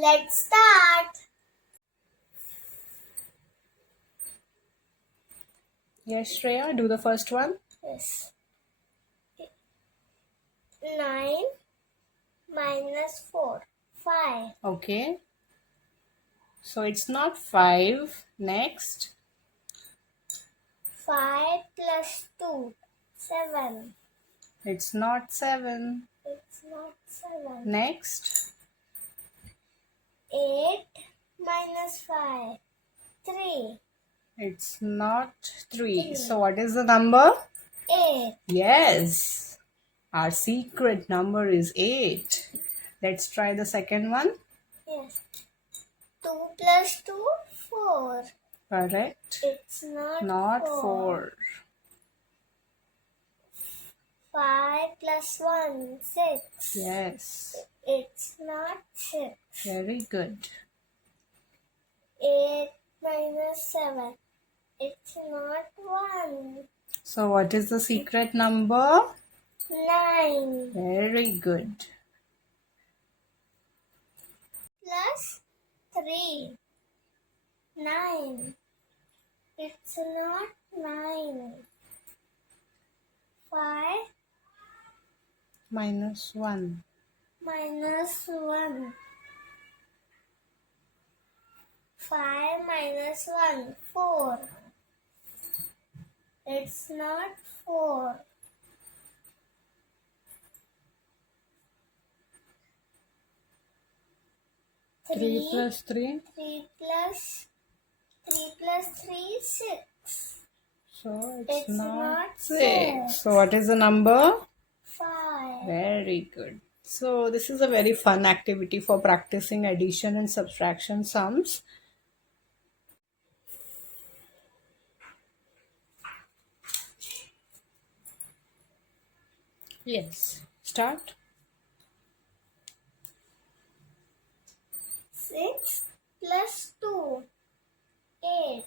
Let's start. Yes, Shreya, do the first one. Yes. 9 minus 4. 5. Okay. So it's not 5. Next. 5 plus 2. 7. It's not 7. It's not 7. Next. 8 minus 5. 3. It's not 3. Three. So what is the number? 8. Yes. Our secret number is 8. Let's try the second one. Yes. 2 plus 2. 4. Correct. It's not Not 4. 4. 5 plus 1. 6. Yes. It's not 6. Very good. 8 minus 7. It's not 1. So what is the secret number? 9 Very good. plus 3. 9. It's not 9. 5 Minus 1. minus 1. 5 minus 1. 4. It's not 4. 3 plus 3. 3 plus 3, 6. So It's not not 6. 6. So what is the number? 5. Very good. So this is a very fun activity for practicing addition and subtraction sums. Yes. Start. 6 plus 2. 8.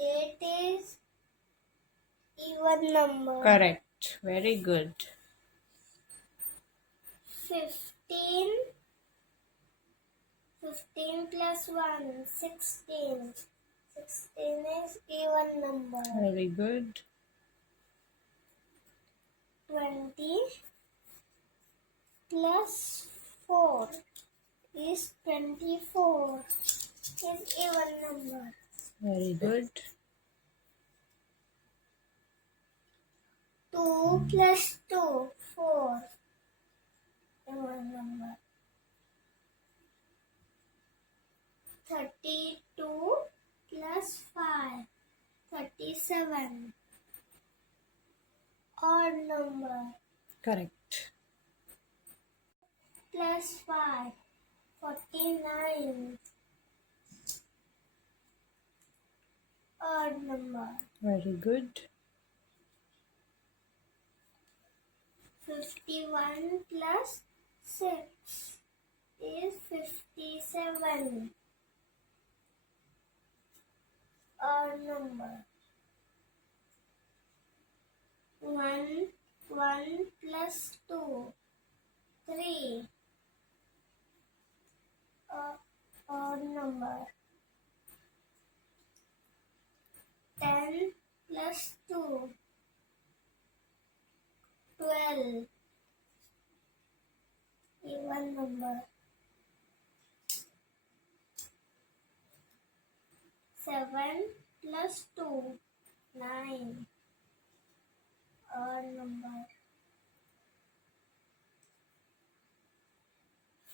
8 is even number. Correct. Very good. 15. 15 plus 1. 16. 16 is even number. Very good. 20 plus 4 is 24. Is even number. Very good. 2 plus 2. 4. Even number. 32 plus 5. 37. Odd number. Correct. Plus 5. 49. Odd number. Very good. 51 plus 6 is 57. Odd number. 1 plus 2. 3. Odd number. 10 plus 2. 12. Even number. 7 plus 2. 9. Odd number.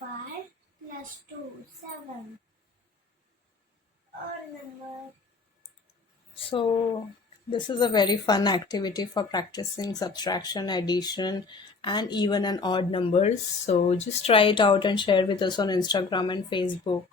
5 plus 2. 7. Odd number. So this is a very fun activity for practicing subtraction, addition, and even and odd numbers. So just try it out and share with us on Instagram and Facebook.